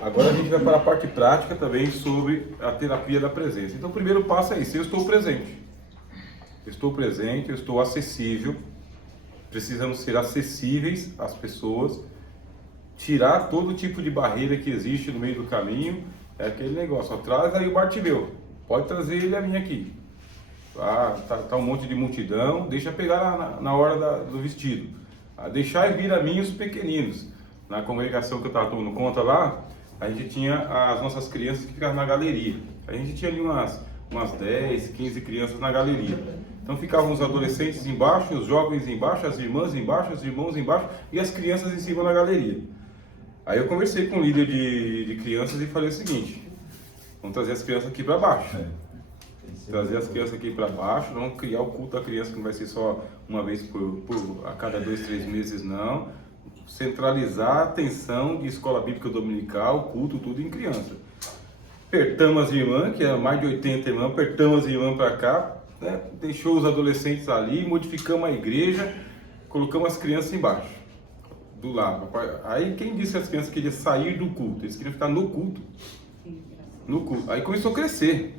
Agora a gente vai para a parte prática também sobre a terapia da presença. Então o primeiro passo é isso, eu estou presente. Eu estou presente, eu estou acessível. Precisamos ser acessíveis às pessoas, tirar todo tipo de barreira que existe no meio do caminho. É aquele negócio, ó, traz aí o Bartimeu, pode trazer ele a mim aqui. Tá um monte de multidão, deixa pegar na hora do vestido. Deixar vir a mim os pequeninos. Na congregação que eu estava tomando conta lá, a gente tinha as nossas crianças que ficavam na galeria. A gente tinha ali umas 10, 15 crianças na galeria. Então ficavam os adolescentes embaixo, os jovens embaixo, as irmãs embaixo, os irmãos embaixo e as crianças em cima na galeria. Aí eu conversei com o líder de crianças e falei o seguinte: vamos trazer as crianças aqui para baixo. Trazer as crianças aqui para baixo, vamos criar o culto da criança, que não vai ser só uma vez a cada 2, 3 meses, não. Centralizar a atenção de escola bíblica dominical, culto, tudo em criança. Apertamos as irmãs, que eram mais de 80 irmãs, apertamos as irmãs para cá, né? Deixou os adolescentes ali, modificamos a igreja, colocamos as crianças embaixo, do lado. Aí quem disse que as crianças queriam sair do culto? Eles queriam ficar no culto. No culto. Aí começou a crescer.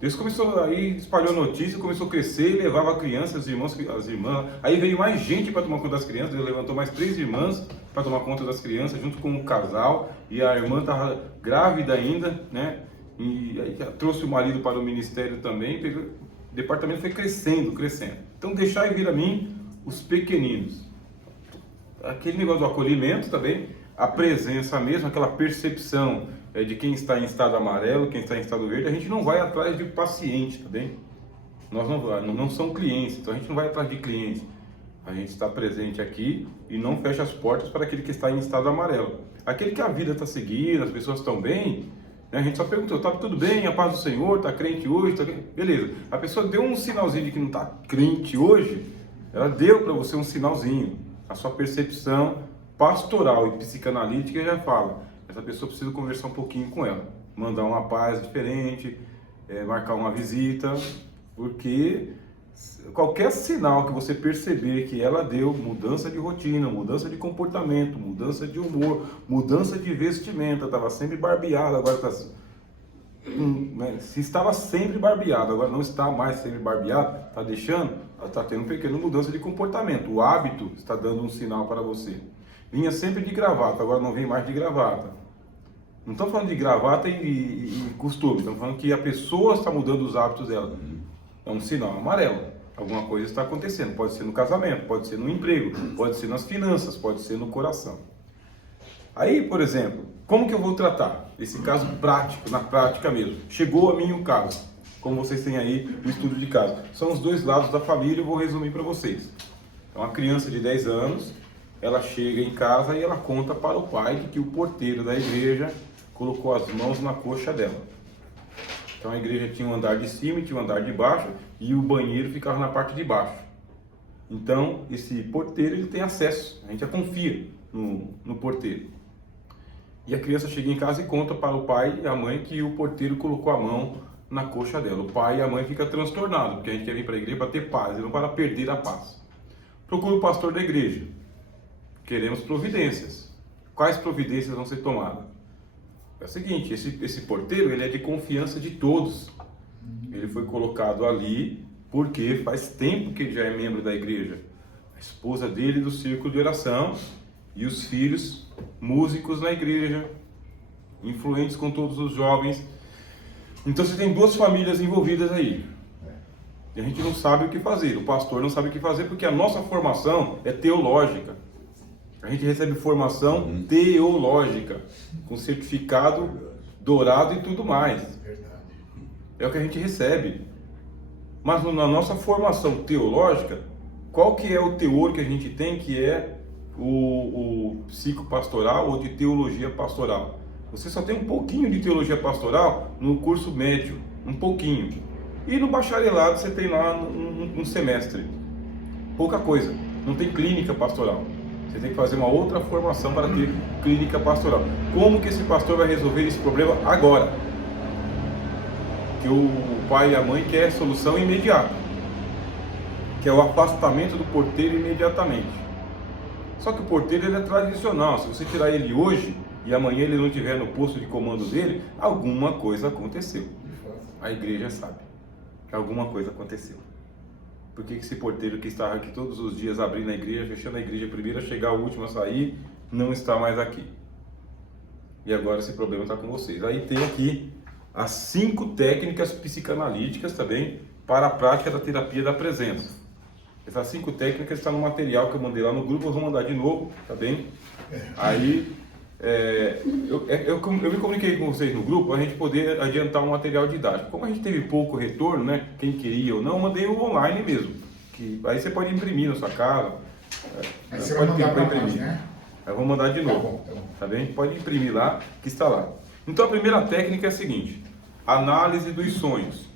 Deus começou, aí espalhou notícia, começou a crescer, e levava crianças, as irmãs. Aí veio mais gente para tomar conta das crianças. Deus levantou mais 3 irmãs para tomar conta das crianças, junto com um casal. E a irmã estava grávida ainda, né? E aí trouxe o marido para o ministério também. O departamento foi crescendo. Então deixai vir a mim os pequeninos. Aquele negócio do acolhimento também, a presença mesmo, aquela percepção de quem está em estado amarelo, quem está em estado verde. A gente não vai atrás de paciente, tá bem? Nós não são clientes, então a gente não vai atrás de clientes. A gente está presente aqui e não fecha as portas para aquele que está em estado amarelo. Aquele que a vida está seguindo, as pessoas estão bem, né? A gente só perguntou: está tudo bem, a paz do Senhor, está crente hoje? Beleza. A pessoa deu um sinalzinho de que não está crente hoje, ela deu para você um sinalzinho. A sua percepção pastoral e psicanalítica já fala: essa pessoa precisa conversar um pouquinho com ela, mandar uma paz diferente, marcar uma visita, porque qualquer sinal que você perceber que ela deu, mudança de rotina, mudança de comportamento, mudança de humor, mudança de vestimenta, estava sempre barbeada, agora está... Se estava sempre barbeado, agora não está mais sempre barbeado, está deixando, está tendo uma pequena mudança de comportamento. O hábito está dando um sinal para você. Vinha sempre de gravata, agora não vem mais de gravata. Não estamos falando de gravata e costume, estamos falando que a pessoa está mudando os hábitos dela. É um sinal amarelo. Alguma coisa está acontecendo. Pode ser no casamento, pode ser no emprego, pode ser nas finanças, pode ser no coração. Aí, por exemplo, como que eu vou tratar esse caso prático, na prática mesmo? Chegou a mim o caso, como vocês têm aí o estudo de caso. São os dois lados da família, eu vou resumir para vocês. É uma criança de 10 anos, ela chega em casa e ela conta para o pai que o porteiro da igreja colocou as mãos na coxa dela. Então a igreja tinha um andar de cima e tinha um andar de baixo, e o banheiro ficava na parte de baixo. Então esse porteiro, ele tem acesso, a gente já confia no porteiro. E a criança chega em casa e conta para o pai e a mãe que o porteiro colocou a mão na coxa dela. O pai e a mãe ficam transtornados, porque a gente quer vir para a igreja para ter paz e não para perder a paz. Procura o pastor da igreja. Queremos providências. Quais providências vão ser tomadas? É o seguinte: esse porteiro, ele é de confiança de todos. Ele foi colocado ali porque faz tempo que ele já é membro da igreja. A esposa dele do círculo de oração e os filhos músicos na igreja, influentes com todos os jovens. Então você tem 2 famílias envolvidas aí. E a gente não sabe o que fazer. O pastor não sabe o que fazer porque a nossa formação é teológica. A gente recebe formação teológica, com certificado dourado e tudo mais. É o que a gente recebe. Mas na nossa formação teológica, qual que é o teor que a gente tem, que é o psicopastoral ou de teologia pastoral? Você só tem um pouquinho de teologia pastoral no curso médio, um pouquinho. E no bacharelado você tem lá um semestre. Pouca coisa. Não tem clínica pastoral. Você tem que fazer uma outra formação para ter clínica pastoral. Como que esse pastor vai resolver esse problema agora? Que o pai e a mãe querem solução imediata, que é o afastamento do porteiro imediatamente. Só que o porteiro, ele é tradicional. Se você tirar ele hoje, e amanhã ele não estiver no posto de comando dele, alguma coisa aconteceu. A igreja sabe que alguma coisa aconteceu. Por que esse porteiro que estava aqui todos os dias abrindo a igreja, fechando a igreja, primeiro a chegar, o último a sair, não está mais aqui? E agora esse problema está com vocês. Aí tem aqui as 5 técnicas psicanalíticas também para a prática da terapia da presença. Essas 5 técnicas estão no material que eu mandei lá no grupo, eu vou mandar de novo, tá bem? Aí eu me comuniquei com vocês no grupo, a gente poder adiantar um material didático. Como a gente teve pouco retorno, né? Quem queria ou não, eu mandei o online mesmo. Que aí você pode imprimir na sua casa. Aí você vai mandar para nós, né? Eu vou mandar de novo, tá bem? Pode imprimir lá, que está lá. Então a primeira técnica é a seguinte: análise dos sonhos.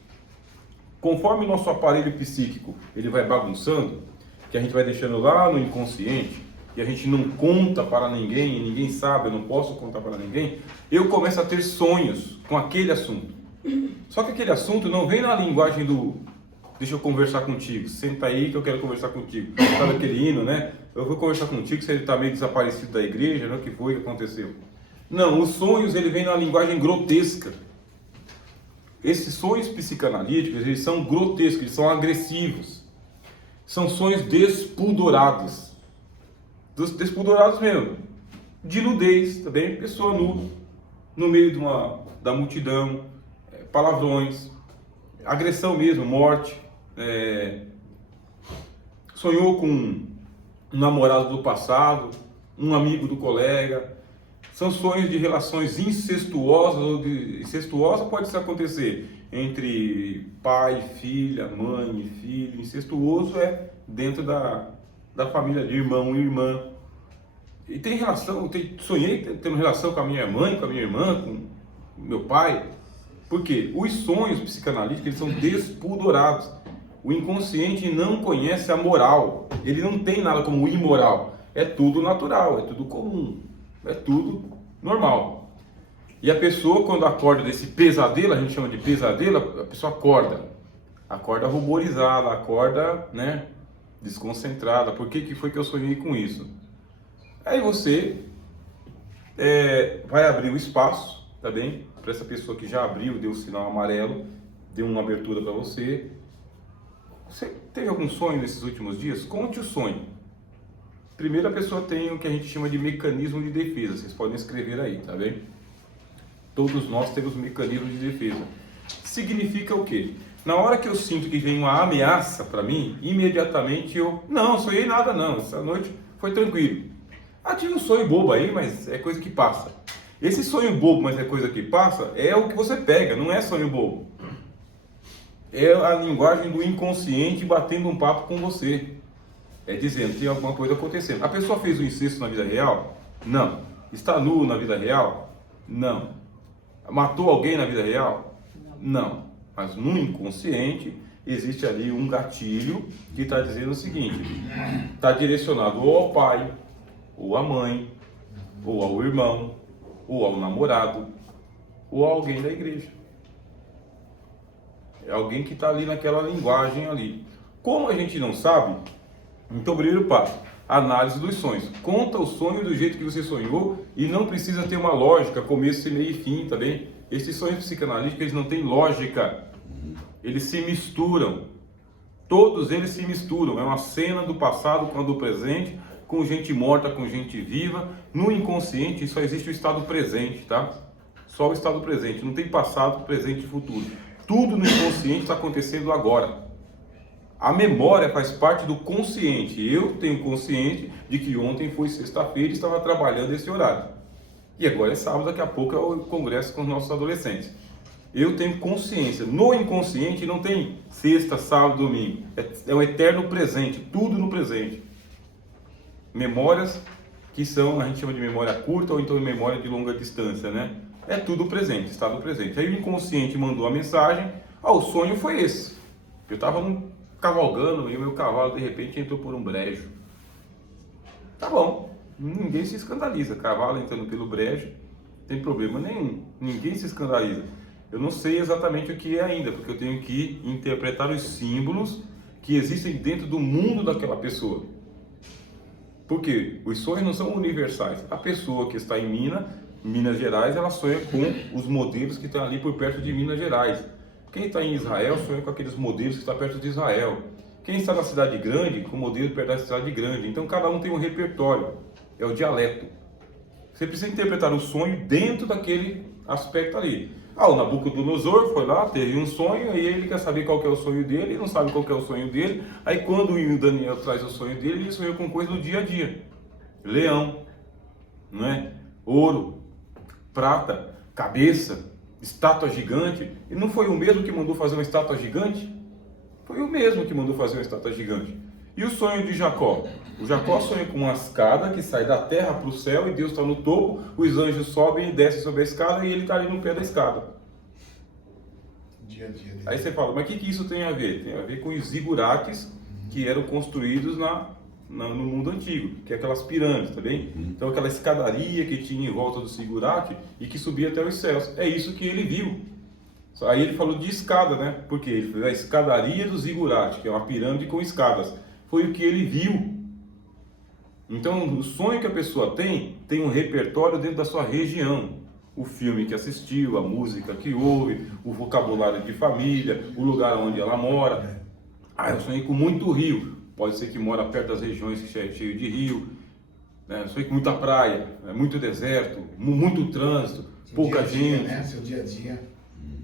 Conforme o nosso aparelho psíquico ele vai bagunçando, que a gente vai deixando lá no inconsciente, e a gente não conta para ninguém, e ninguém sabe, eu não posso contar para ninguém, eu começo a ter sonhos com aquele assunto. Só que aquele assunto não vem na linguagem do deixa eu conversar contigo, senta aí que eu quero conversar contigo. Sabe aquele hino, né? Eu vou conversar contigo, se ele está meio desaparecido da igreja, né? O que foi que aconteceu? Não, os sonhos ele vem na linguagem grotesca. Esses sonhos psicanalíticos, eles são grotescos, eles são agressivos. São sonhos despudorados. Despudorados mesmo. De nudez, também, pessoa nua, no meio da multidão, palavrões, agressão mesmo, morte. Sonhou com um namorado do passado, um amigo do colega. São sonhos de relações incestuosas. Incestuosa pode acontecer entre pai, filha, mãe e filho. Incestuoso é dentro da família de irmão e irmã. E tem relação, sonhei tendo relação com a minha mãe, com a minha irmã, com meu pai. Por quê? Os sonhos psicanalíticos eles são despudorados. O inconsciente não conhece a moral. Ele não tem nada como imoral. É tudo natural, é tudo comum. É tudo normal. E a pessoa, quando acorda desse pesadelo, a gente chama de pesadelo, a pessoa acorda ruborizada, acorda, né, desconcentrada. Por que foi que eu sonhei com isso? Aí você vai abrir o espaço, tá bem? Para essa pessoa que já abriu, deu o sinal amarelo, deu uma abertura para você. Você teve algum sonho nesses últimos dias? Conte o sonho. Primeiro a pessoa tem o que a gente chama de mecanismo de defesa. Vocês podem escrever aí, tá bem? Todos nós temos mecanismos de defesa. Significa o quê? Na hora que eu sinto que vem uma ameaça para mim, imediatamente não sonhei nada não, essa noite foi tranquilo. Tive um sonho bobo aí, mas é coisa que passa. Esse sonho bobo, mas é coisa que passa, é o que você pega, não é sonho bobo. É a linguagem do inconsciente batendo um papo com você. É dizendo que tem alguma coisa acontecendo. A pessoa fez um incesto na vida real? Não. Está nu na vida real? Não. Matou alguém na vida real? Não. Mas no inconsciente existe ali um gatilho que está dizendo o seguinte: está direcionado ou ao pai, ou à mãe, ou ao irmão, ou ao namorado, ou a alguém da igreja. É alguém que está ali naquela linguagem ali. Como a gente não sabe, então, primeiro passo, análise dos sonhos. Conta o sonho do jeito que você sonhou e não precisa ter uma lógica, começo, meio e fim, tá bem? Esses sonhos psicanalíticos, eles não têm lógica. Eles se misturam. Todos eles se misturam. É uma cena do passado com a do presente, com gente morta, com gente viva. No inconsciente só existe o estado presente, tá? Só o estado presente. Não tem passado, presente e futuro. Tudo no inconsciente está acontecendo agora. A memória faz parte do consciente. Eu tenho consciente de que ontem foi sexta-feira e estava trabalhando esse horário. E agora é sábado, daqui a pouco é o congresso com os nossos adolescentes. Eu tenho consciência. No inconsciente não tem sexta, sábado, domingo. É um eterno presente, tudo no presente. Memórias que são, a gente chama de memória curta ou então de memória de longa distância, né? É tudo presente, estado presente. Aí o inconsciente mandou a mensagem, o sonho foi esse. Eu estava cavalgando e o meu cavalo de repente entrou por um brejo. Tá bom, ninguém se escandaliza. Cavalo entrando pelo brejo, não tem problema nenhum. Ninguém se escandaliza. Eu não sei exatamente o que é ainda, porque eu tenho que interpretar os símbolos que existem dentro do mundo daquela pessoa. Porque os sonhos não são universais. A pessoa que está em Minas em Minas Gerais, ela sonha com os modelos que estão ali por perto de Minas Gerais. Quem está em Israel sonha com aqueles modelos que estão perto de Israel. Quem está na cidade grande, com modelos perto da cidade grande. Então cada um tem um repertório, é o dialeto. Você precisa interpretar o sonho dentro daquele aspecto ali. O Nabucodonosor foi lá, teve um sonho, e ele quer saber qual que é o sonho dele, ele não sabe qual que é o sonho dele. Aí quando o Daniel traz o sonho dele, ele sonhou com coisa do dia a dia. Leão, não é? Ouro, prata, cabeça, estátua gigante. E não foi o mesmo que mandou fazer uma estátua gigante? Foi o mesmo que mandou fazer uma estátua gigante. E o sonho de Jacó? O Jacó sonha com uma escada que sai da terra para o céu e Deus está no topo, os anjos sobem e descem sobre a escada e ele está ali no pé da escada. Dia a dia dele. Aí você fala, mas o que isso tem a ver? Tem a ver com os zigurates que eram construídos no mundo antigo, que é aquelas pirâmides, tá bem? Então aquela escadaria que tinha em volta do zigurate e que subia até os céus. É isso que ele viu. Aí ele falou de escada, né? Porque ele falou a escadaria do zigurate, que é uma pirâmide com escadas. Foi o que ele viu. Então, o sonho que a pessoa tem um repertório dentro da sua região. O filme que assistiu, a música que ouve, o vocabulário de família, o lugar onde ela mora. Eu sonhei com muito rio. Pode ser que mora perto das regiões que é cheio de rio. Eu sonhei com muita praia, muito deserto, muito trânsito, pouca gente. Né? Seu dia a dia.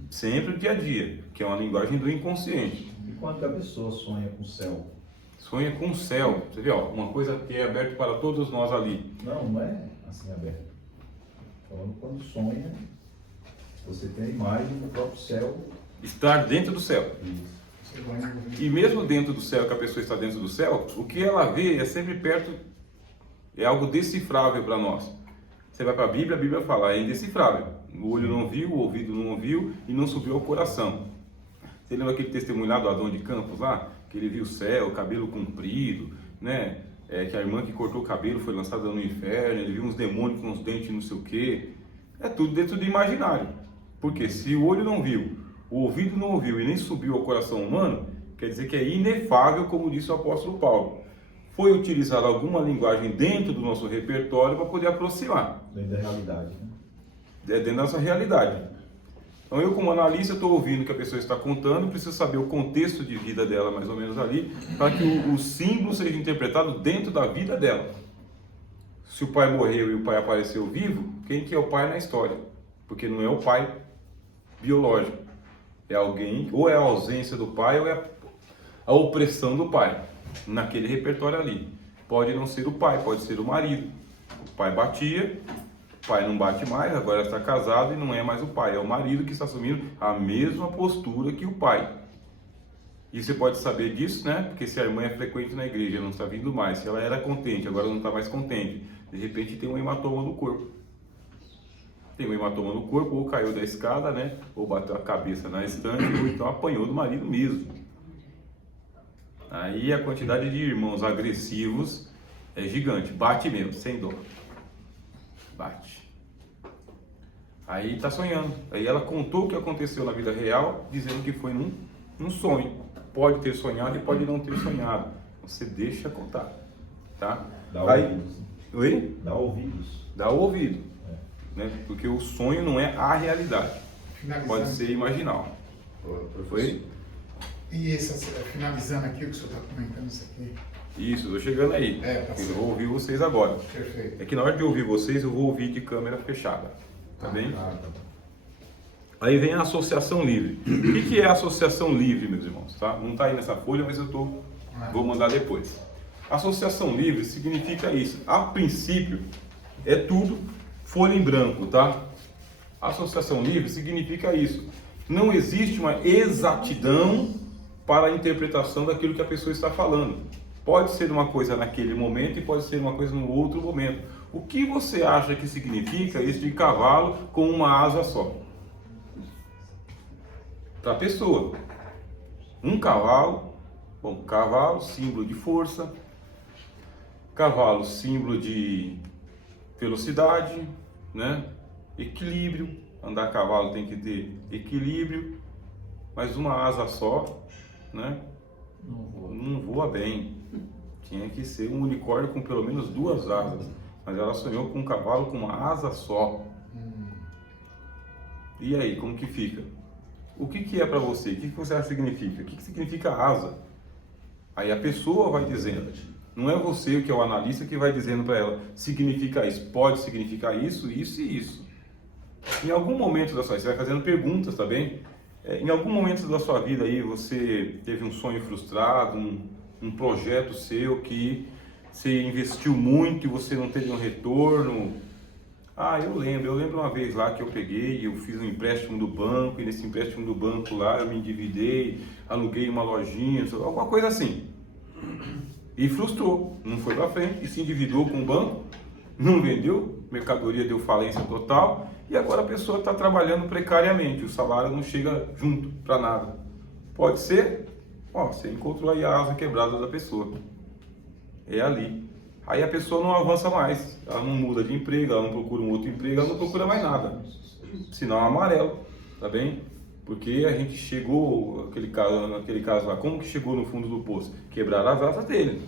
Sempre o dia a dia, que é uma linguagem do inconsciente. E quando a pessoa sonha com o céu? Sonha com o céu. Você vê, uma coisa que é aberta para todos nós ali. Não é assim aberto. Falando quando sonha, você tem a imagem do próprio céu. Estar dentro do céu. Isso. E mesmo dentro do céu, que a pessoa está dentro do céu, o que ela vê é sempre perto, é algo decifrável para nós. Você vai para a Bíblia fala, é indecifrável. O olho não viu, o ouvido não ouviu e não subiu ao coração. Você lembra aquele testemunho lá do Adão de Campos lá? Que ele viu o céu, o cabelo comprido, né? Que a irmã que cortou o cabelo foi lançada no inferno, ele viu uns demônios com os dentes não sei o quê. É tudo dentro do imaginário. Porque se o olho não viu, o ouvido não ouviu e nem subiu ao coração humano, quer dizer que é inefável, como disse o apóstolo Paulo. Foi utilizar alguma linguagem dentro do nosso repertório para poder aproximar. Dentro da realidade, né? Dentro da nossa realidade. Então eu, como analista, estou ouvindo o que a pessoa está contando, preciso saber o contexto de vida dela, mais ou menos ali, para que o símbolo seja interpretado dentro da vida dela. Se o pai morreu e o pai apareceu vivo, quem que é o pai na história? Porque não é o pai biológico. É alguém, ou é a ausência do pai, ou é a opressão do pai, naquele repertório ali. Pode não ser o pai, pode ser o marido. O pai batia, o pai não bate mais, agora está casado e não é mais o pai, é o marido que está assumindo a mesma postura que o pai. E você pode saber disso, né? Porque se a irmã é frequente na igreja, não está vindo mais, se ela era contente, agora não está mais contente, de repente tem um hematoma no corpo. Tem um hematoma no corpo, ou caiu da escada, né? Ou bateu a cabeça na estante, ou então apanhou do marido mesmo. Aí a quantidade de irmãos agressivos é gigante, bate mesmo, sem dó. Bate. Aí tá sonhando. Aí ela contou o que aconteceu na vida real, dizendo que foi num sonho. Pode ter sonhado e pode não ter sonhado. Você deixa contar, tá? Dá ouvidos. Oi? Dá ouvidos. Dá o ouvido, né? Porque o sonho não é a realidade. Pode ser imaginal. Foi? E finalizando aqui o que o senhor está comentando isso aqui. Isso, estou chegando aí. Eu vou ouvir vocês agora. Perfeito. É que na hora de ouvir vocês, eu vou ouvir de câmera fechada. Tá bem? Tá. Aí vem a associação livre. O que é a associação livre, meus irmãos? Tá? Não está aí nessa folha, mas vou mandar depois. Associação livre significa isso. A princípio, é tudo folha em branco, tá? Associação livre significa isso. Não existe uma exatidão para a interpretação daquilo que a pessoa está falando. Pode ser uma coisa naquele momento e pode ser uma coisa no outro momento. O que você acha que significa esse de cavalo com uma asa só? Para a pessoa. Um cavalo, cavalo, símbolo de força. Cavalo, símbolo de velocidade, né? Equilíbrio. Andar a cavalo tem que ter equilíbrio. Mas uma asa só, né? Não voa bem. Tinha que ser um unicórnio com pelo menos 2 asas. Mas ela sonhou com um cavalo com uma asa só. E aí, como que fica? O que que é para você? O que que você acha que significa? O que que significa asa? Aí a pessoa vai dizendo. Não é você, que é o analista, que vai dizendo para ela, significa isso, pode significar isso, isso e isso. Em algum momento da sua vida, você vai fazendo perguntas, tá bem? Em algum momento da sua vida aí, você teve um sonho frustrado, um projeto seu que você investiu muito e você não teve um retorno. Eu lembro uma vez lá que eu peguei, eu fiz um empréstimo do banco, e nesse empréstimo do banco lá eu me endividei, aluguei uma lojinha, alguma coisa assim. E frustrou, não foi para frente, e se endividou com o banco, não vendeu, mercadoria deu falência total, e agora a pessoa está trabalhando precariamente, o salário não chega junto para nada. Pode ser, você encontrou aí a asa quebrada da pessoa, é ali. Aí a pessoa não avança mais, ela não muda de emprego, ela não procura um outro emprego, ela não procura mais nada. Sinal amarelo, tá bem? Porque a gente chegou, naquele caso lá, como que chegou no fundo do poço? Quebraram as asas dele.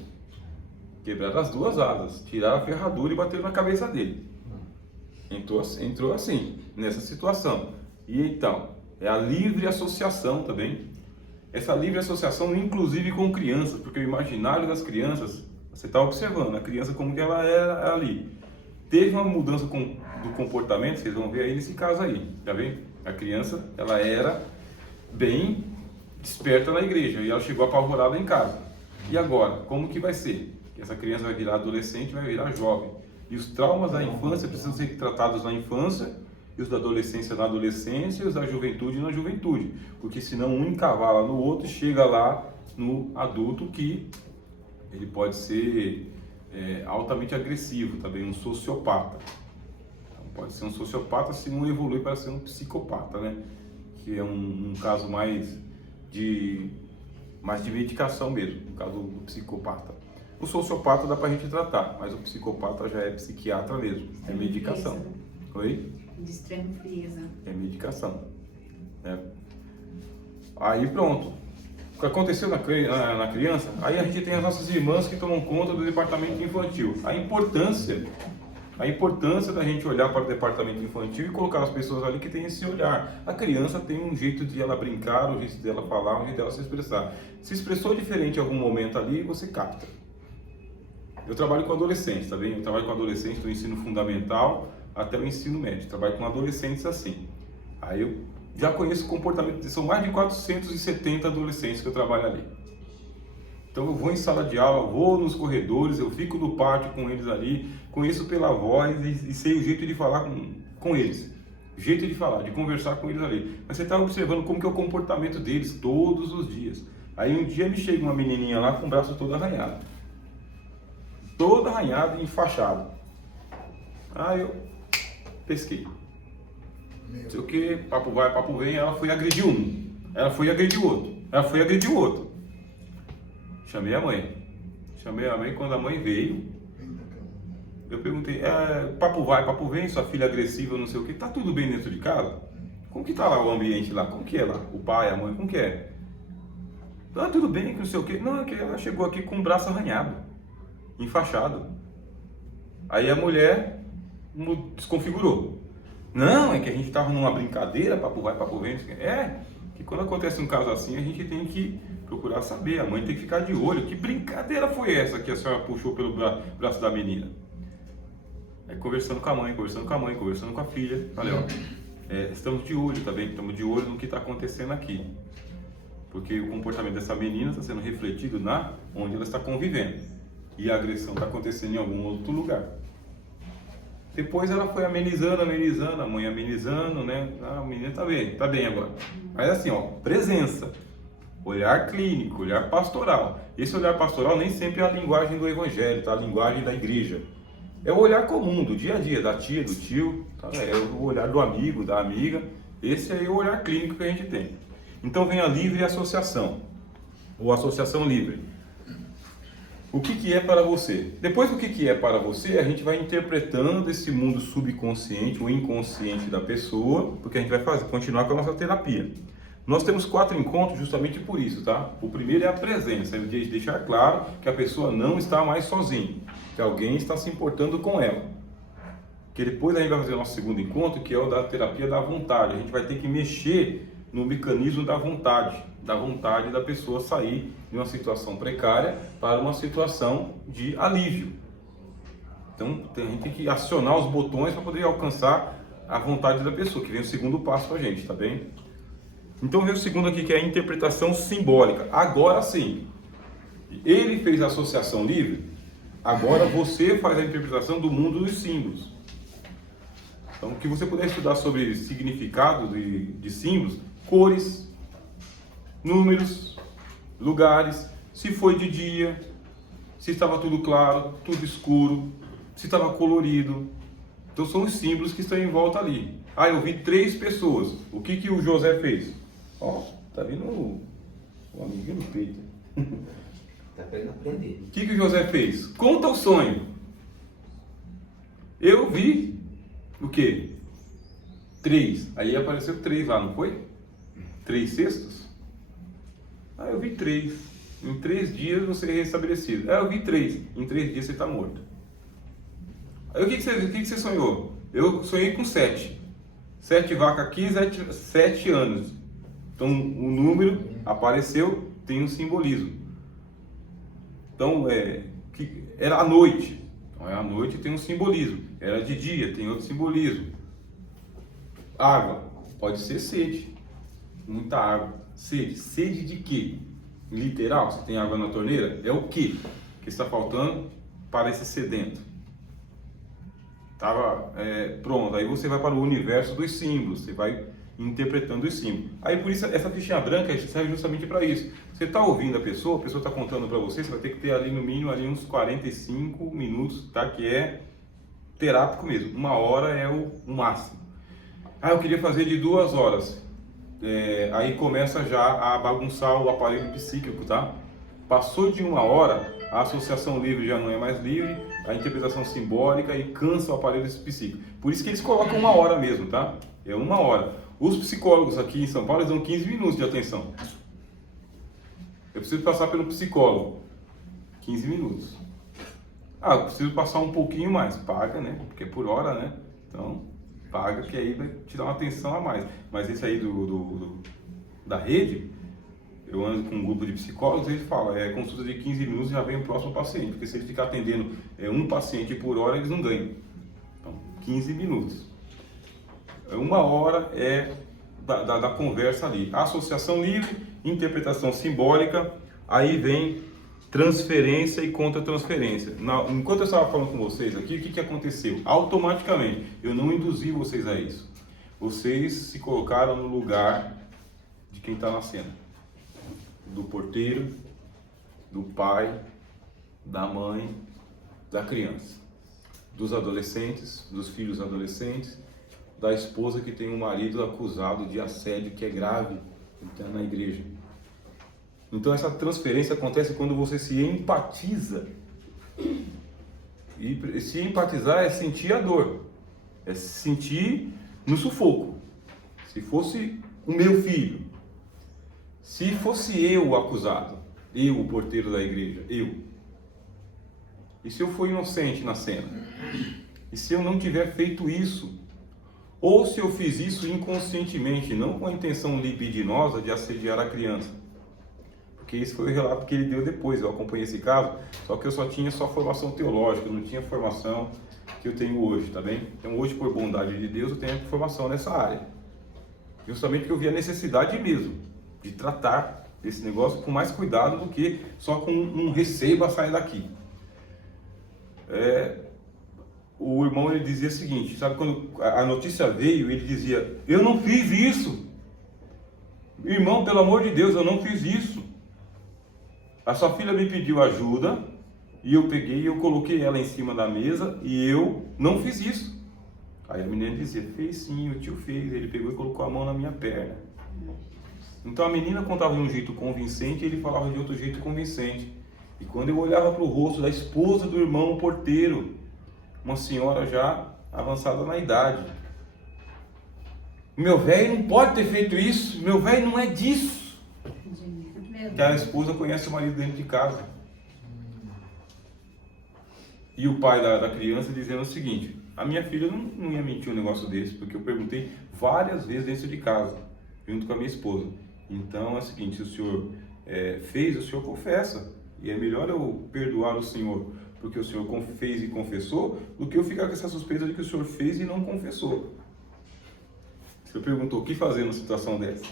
Quebraram as duas asas, tiraram a ferradura e bateram na cabeça dele. Entrou assim, nessa situação. E então, é a livre associação também. Essa livre associação, inclusive com crianças, porque o imaginário das crianças, você está observando a criança como que ela é ali. Teve uma mudança do comportamento, vocês vão ver aí nesse caso aí, tá vendo? A criança, ela era bem desperta na igreja e ela chegou apavorada em casa. E agora, como que vai ser? Essa criança vai virar adolescente, vai virar jovem. E os traumas da infância precisam ser tratados na infância, e os da adolescência na adolescência, e os da juventude na juventude. Porque senão um encavala no outro e chega lá no adulto que ele pode ser altamente agressivo, também um sociopata. Então, pode ser um sociopata se não evolui para ser um psicopata, né? Que é um caso mais de medicação mesmo, no caso do psicopata. O sociopata dá pra gente tratar, mas o psicopata já é psiquiatra mesmo, é medicação. Frieza, né? Oi? De extrema frieza. É medicação. Aí pronto. O que aconteceu na criança, aí a gente tem as nossas irmãs que tomam conta do departamento infantil. A importância da gente olhar para o departamento infantil e colocar as pessoas ali que têm esse olhar. A criança tem um jeito de ela brincar, um jeito dela falar, um jeito dela se expressar. Se expressou diferente em algum momento ali, você capta. Eu trabalho com adolescentes, tá bem? Eu trabalho com adolescentes do ensino fundamental até o ensino médio. Trabalho com adolescentes assim. Aí eu já conheço o comportamento, são mais de 470 adolescentes que eu trabalho ali. Então eu vou em sala de aula, vou nos corredores, eu fico no pátio com eles ali, conheço pela voz e sei o jeito de falar com eles. Jeito de falar, de conversar com eles ali. Mas você está observando como que é o comportamento deles todos os dias. Aí um dia me chega uma menininha lá com o braço todo arranhado. Todo arranhado e enfaixado. Aí eu pesquei. Não sei o que, papo vai, papo vem, ela foi agredir um. Ela foi agredir o outro. Ela foi agredir o outro. Chamei a mãe. Quando a mãe veio, eu perguntei, papo vai, papo vem, sua filha agressiva, não sei o que, tá tudo bem dentro de casa? Como que tá lá o ambiente lá? Como que é lá? O pai, a mãe, como que é? Tudo bem, que não sei o que. Não, é que ela chegou aqui com o braço arranhado, enfaixado. Aí a mulher desconfigurou. Não, é que a gente tava numa brincadeira, papo vai, papo vem. Que quando acontece um caso assim, a gente tem que procurar saber, a mãe tem que ficar de olho. Que brincadeira foi essa que a senhora puxou pelo braço da menina? Aí conversando com a mãe, conversando com a filha, falei, estamos de olho, tá bem? Estamos de olho no que está acontecendo aqui. Porque o comportamento dessa menina está sendo refletido onde ela está convivendo. E a agressão está acontecendo em algum outro lugar. Depois ela foi amenizando, a mãe amenizando, né? A menina tá bem agora. Mas assim, presença, olhar clínico, olhar pastoral. Esse olhar pastoral nem sempre é a linguagem do evangelho, tá? A linguagem da igreja. É o olhar comum, do dia a dia, da tia, do tio, tá? É o olhar do amigo, da amiga. Esse aí é o olhar clínico que a gente tem. Então vem a livre associação, ou associação livre. O que é para você? Depois do que é para você, a gente vai interpretando esse mundo subconsciente, o inconsciente da pessoa, porque a gente vai continuar com a nossa terapia. Nós temos 4 encontros justamente por isso, tá? O primeiro é a presença, é de deixar claro que a pessoa não está mais sozinha, que alguém está se importando com ela. que depois a gente vai fazer o nosso segundo encontro, que é o da terapia da vontade. A gente vai ter que mexer no mecanismo da vontade da pessoa sair de uma situação precária para uma situação de alívio. Então a gente tem que acionar os botões para poder alcançar a vontade da pessoa, que vem o segundo passo para a gente, tá bem? Então vem o segundo aqui, que é a interpretação simbólica. Agora sim, ele fez a associação livre, agora você faz a interpretação do mundo dos símbolos. Então, o que você puder estudar sobre significado de símbolos, cores, números, lugares, se foi de dia, se estava tudo claro, tudo escuro, se estava colorido. Então, são os símbolos que estão em volta ali. Ah, eu vi 3 pessoas. O que o José fez? Ó, tá vindo o amiguinho no peito. Tá querendo aprender. O que o José fez? Conta o sonho. Eu vi o quê? 3. Aí apareceu 3 lá, não foi? 3 cestos? Ah, eu vi 3. Em 3 dias você é restabelecido. Ah, eu vi 3. Em 3 dias você está morto. Aí o que você sonhou? Eu sonhei com 7. 7 vacas aqui, 7 anos. Então o número apareceu, tem um simbolismo. Então era à noite. Então à noite tem um simbolismo. Era de dia, tem outro simbolismo. Água, pode ser sede. Muita água. Sede. Sede de quê? Literal, se tem água na torneira, é o quê que está faltando para esse sedento? Pronto, aí você vai para o universo dos símbolos, você vai interpretando os símbolos. Aí por isso essa fichinha branca serve justamente para isso. Você está ouvindo a pessoa está contando para você, você vai ter que ter ali no mínimo ali uns 45 minutos, tá? Que é terápico mesmo. 1 hora é o máximo. Ah, eu queria fazer de 2 horas. Aí começa já a bagunçar o aparelho psíquico, tá? Passou de 1 hora, a associação livre já não é mais livre, a interpretação simbólica e cansa o aparelho psíquico. Por isso que eles colocam 1 hora mesmo, tá? É 1 hora. Os psicólogos aqui em São Paulo, eles dão 15 minutos de atenção. Eu preciso passar pelo psicólogo. 15 minutos. Ah, eu preciso passar um pouquinho mais. Paga, né? Porque é por hora, né? Então, paga que aí vai te dar uma atenção a mais. Mas esse aí da rede, eu ando com um grupo de psicólogos e eles falam, consulta de 15 minutos já vem o próximo paciente. Porque se ele ficar atendendo um paciente por hora, eles não ganham. Então, 15 minutos. 1 hora é da conversa ali. Associação livre, interpretação simbólica, aí vem transferência e contra-transferência. Enquanto eu estava falando com vocês aqui, o que aconteceu? Automaticamente, eu não induzi vocês a isso. Vocês se colocaram no lugar de quem está na cena. Do porteiro, do pai, da mãe, da criança. Dos adolescentes, dos filhos adolescentes, da esposa que tem um marido acusado de assédio que é grave, então, na igreja. Então essa transferência acontece quando você se empatiza. E se empatizar é sentir a dor, é se sentir no sufoco. Se fosse o meu filho, se fosse eu o acusado, eu o porteiro da igreja, eu. E se eu for inocente na cena? E se eu não tiver feito isso? Ou se eu fiz isso inconscientemente, não com a intenção libidinosa de assediar a criança. Porque esse foi o relato que ele deu depois, eu acompanhei esse caso, só que eu só tinha formação teológica, eu não tinha formação que eu tenho hoje, tá bem? Então hoje, por bondade de Deus, eu tenho formação nessa área. Justamente porque eu vi a necessidade mesmo de tratar esse negócio com mais cuidado do que só com um receio a sair daqui. O irmão, ele dizia o seguinte, sabe, quando a notícia veio, ele dizia, eu não fiz isso. Irmão, pelo amor de Deus, eu não fiz isso. A sua filha me pediu ajuda, e eu peguei, eu coloquei ela em cima da mesa, e eu não fiz isso. Aí a menina dizia, fez sim, o tio fez. Ele pegou e colocou a mão na minha perna. Então a menina contava de um jeito convincente, e ele falava de outro jeito convincente. E quando eu olhava para o rosto da esposa do irmão porteiro, uma senhora já avançada na idade. Meu velho não pode ter feito isso, meu velho não é disso. Que a esposa conhece o marido dentro de casa. E o pai da criança dizendo o seguinte, A minha filha não ia mentir um negócio desse, porque eu perguntei várias vezes dentro de casa, junto com a minha esposa. Então é o seguinte, se o senhor fez, o senhor confessa. E é melhor eu perdoar o senhor porque o senhor fez e confessou, do que eu ficar com essa suspeita de que o senhor fez e não confessou. O senhor perguntou o que fazer numa situação dessa.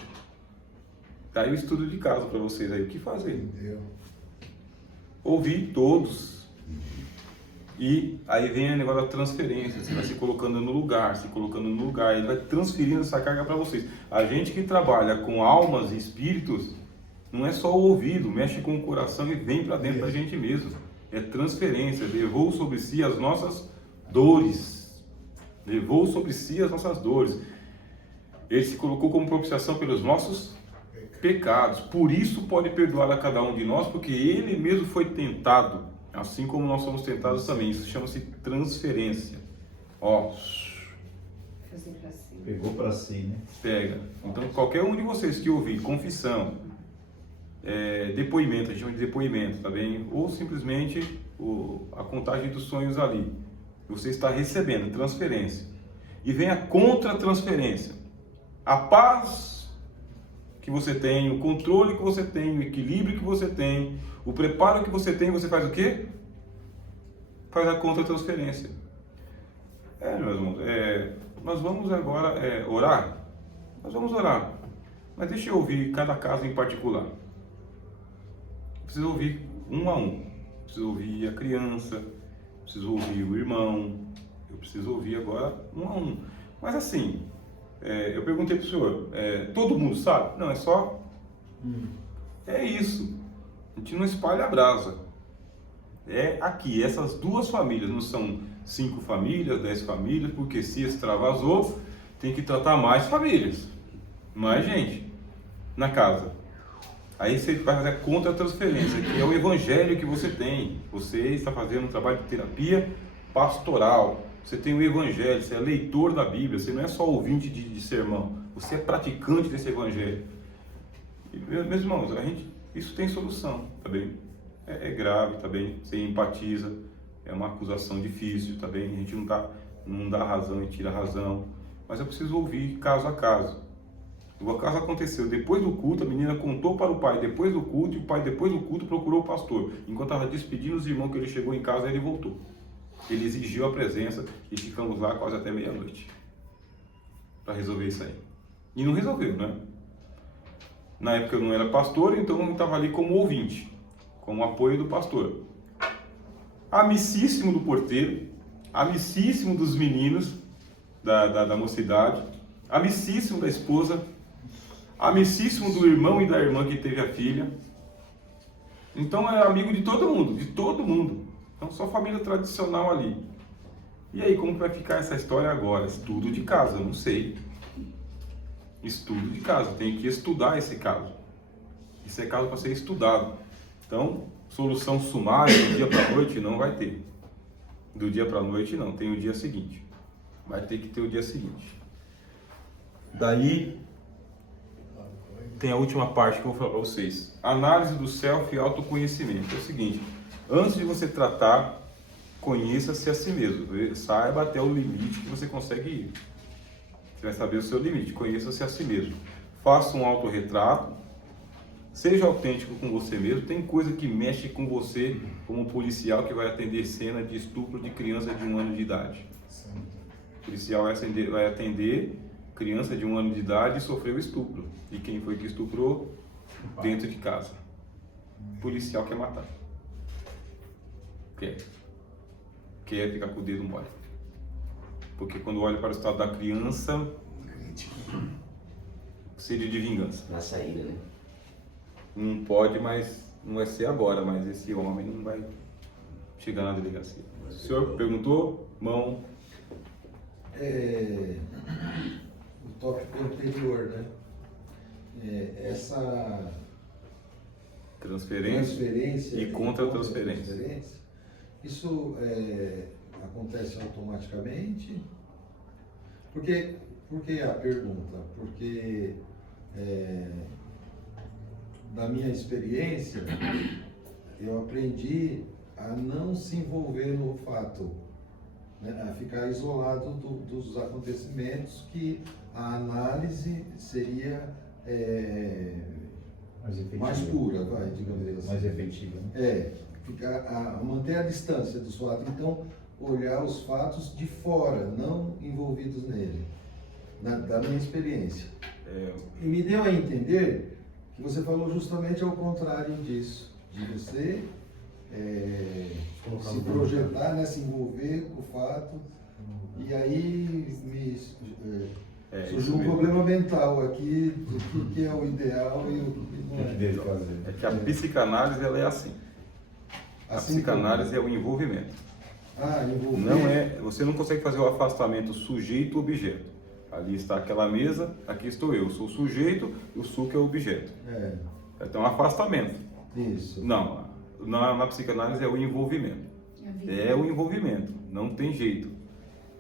Tá aí o estudo de caso para vocês aí, o que fazer? Entendeu? Ouvir todos. E aí vem o negócio da transferência, você vai se colocando no lugar, ele vai transferindo essa carga para vocês. A gente que trabalha com almas e espíritos, não é só o ouvido, mexe com o coração e vem para dentro da gente mesmo. É transferência, levou sobre si as nossas dores. Levou sobre si as nossas dores. Ele se colocou como propiciação pelos nossos pecados. Por isso pode perdoar a cada um de nós, porque ele mesmo foi tentado, assim como nós somos tentados também. Isso chama-se transferência. Ó, Fazer pra si. Pegou para si, né? pega. Então qualquer um de vocês que ouvir confissão, depoimento, a gente chama de depoimento, tá bem? Ou simplesmente a contagem dos sonhos ali. Você está recebendo transferência. E vem a contra-transferência. A paz que você tem, o controle que você tem, o equilíbrio que você tem, o preparo que você tem, você faz o quê? Faz a contra-transferência. Meus irmãos, nós vamos agora orar. Nós vamos orar. Mas deixa eu ouvir cada caso em particular. Preciso ouvir um a um. Preciso ouvir a criança, preciso ouvir o irmão, eu preciso ouvir agora um a um. Mas assim, eu perguntei para o senhor, todo mundo sabe? Não, é só... É isso. A gente não espalha a brasa. É aqui, essas duas famílias, não são 5 famílias, 10 famílias, porque se extravasou, tem que tratar mais famílias, mais gente na casa. Aí você vai fazer a contra-transferência, que é o evangelho que você tem. Você está fazendo um trabalho de terapia pastoral. Você tem o evangelho, você é leitor da Bíblia, você não é só ouvinte de sermão, você é praticante desse evangelho. E, meus irmãos, isso tem solução, tá bem? É grave, tá bem? Você empatiza, é uma acusação difícil, tá bem? A gente não dá razão e tira razão, mas eu preciso ouvir caso a caso. O caso aconteceu depois do culto, a menina contou para o pai depois do culto, e o pai depois do culto procurou o pastor. Enquanto estava despedindo os irmãos que ele chegou em casa, ele voltou. Ele exigiu a presença e ficamos lá quase até meia-noite para resolver isso aí. E não resolveu, né? Na época eu não era pastor, então eu estava ali como ouvinte, como apoio do pastor. Amicíssimo do porteiro, amicíssimo dos meninos da mocidade, amicíssimo da esposa, amicíssimo do irmão e da irmã que teve a filha. Então é amigo de todo mundo, de todo mundo. Então só família tradicional ali. E aí, como vai ficar essa história agora? Estudo de casa, eu não sei. Estudo de casa, tenho que estudar esse caso. Isso é caso para ser estudado. Então, solução sumária do dia para a noite não vai ter. Do dia para a noite não, tem o dia seguinte. Vai ter que ter o dia seguinte. Daí, tem a última parte que eu vou falar para vocês. Análise do self e autoconhecimento. É o seguinte, antes de você tratar, conheça-se a si mesmo. Saiba até o limite que você consegue ir. Você vai saber o seu limite. Conheça-se a si mesmo. Faça um autorretrato. Seja autêntico com você mesmo. Tem coisa que mexe com você, como um policial que vai atender cena de estupro de criança de 1 ano de idade. O policial vai atender criança de 1 ano de idade e sofreu estupro. E quem foi que estuprou? Dentro de casa. O policial quer matar. Quer ficar com o dedo mole. Porque quando olha para o estado da criança, sede de vingança. Na saída, né? Não pode, mas não vai ser agora, mas esse homem não vai chegar na delegacia. O senhor perguntou? Mão. O tópico anterior, né? Essa Transferência e contra-transferência. Isso acontece automaticamente? Por que a pergunta? Porque da minha experiência, eu aprendi a não se envolver no fato. né, a ficar isolado dos acontecimentos, que a análise seria mais pura, digamos assim. Mais efetiva. Né? Manter a distância dos fatos. Então, olhar os fatos de fora, não envolvidos nele, da minha experiência. E me deu a entender que você falou justamente ao contrário disso, de você se projetar, né, se envolver com o fato, e aí surgiu um problema mental aqui do que é o ideal e o que não é. Dele fazer. É que a psicanálise ela é assim. A psicanálise é o envolvimento. Envolver. Você não consegue fazer o afastamento sujeito-objeto. Ali está aquela mesa, aqui estou eu sou o sujeito, o suco é o objeto. Então, afastamento. Isso. Não, na psicanálise é o envolvimento. É o envolvimento, não tem jeito.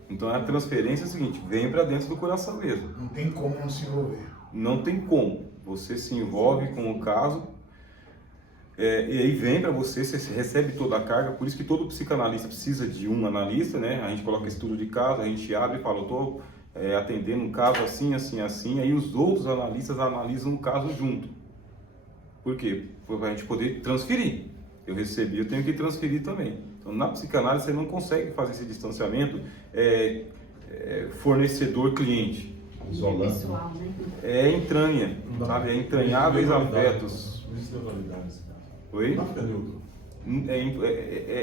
Então, a transferência é o seguinte, vem para dentro do coração mesmo. Não tem como não se envolver. Não tem como. Você se envolve com o caso, e aí vem para você recebe toda a carga, por isso que todo psicanalista precisa de um analista, né? A gente coloca estudo de caso, a gente abre e fala, eu estou atendendo um caso assim, assim, assim, aí os outros analistas analisam o caso junto. Por quê? Para a gente poder transferir. Eu recebi, eu tenho que transferir também. Então, na psicanálise, você não consegue fazer esse distanciamento fornecedor-cliente. Isolando. Pessoal, né? É entranha, sabe? É entranháveis afetos. Não existe neutralidade nesse caso. Oi? Não fica neutro.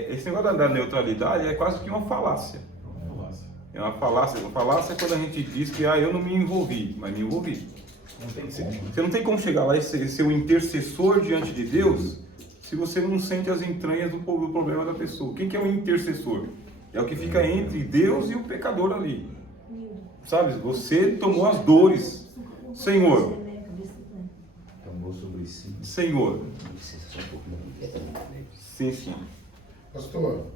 Esse negócio da neutralidade é quase que uma falácia. É uma falácia. É uma falácia. Uma falácia é quando a gente diz que eu não me envolvi, mas me envolvi. Não tem como. Você não tem como chegar lá e ser um intercessor diante de Deus se você não sente as entranhas do problema da pessoa. Quem que é um intercessor? É o que fica entre Deus e o pecador ali. Sabe? Você tomou as dores. Senhor. Tomou sobre si. Senhor. Sim, sim. Pastor,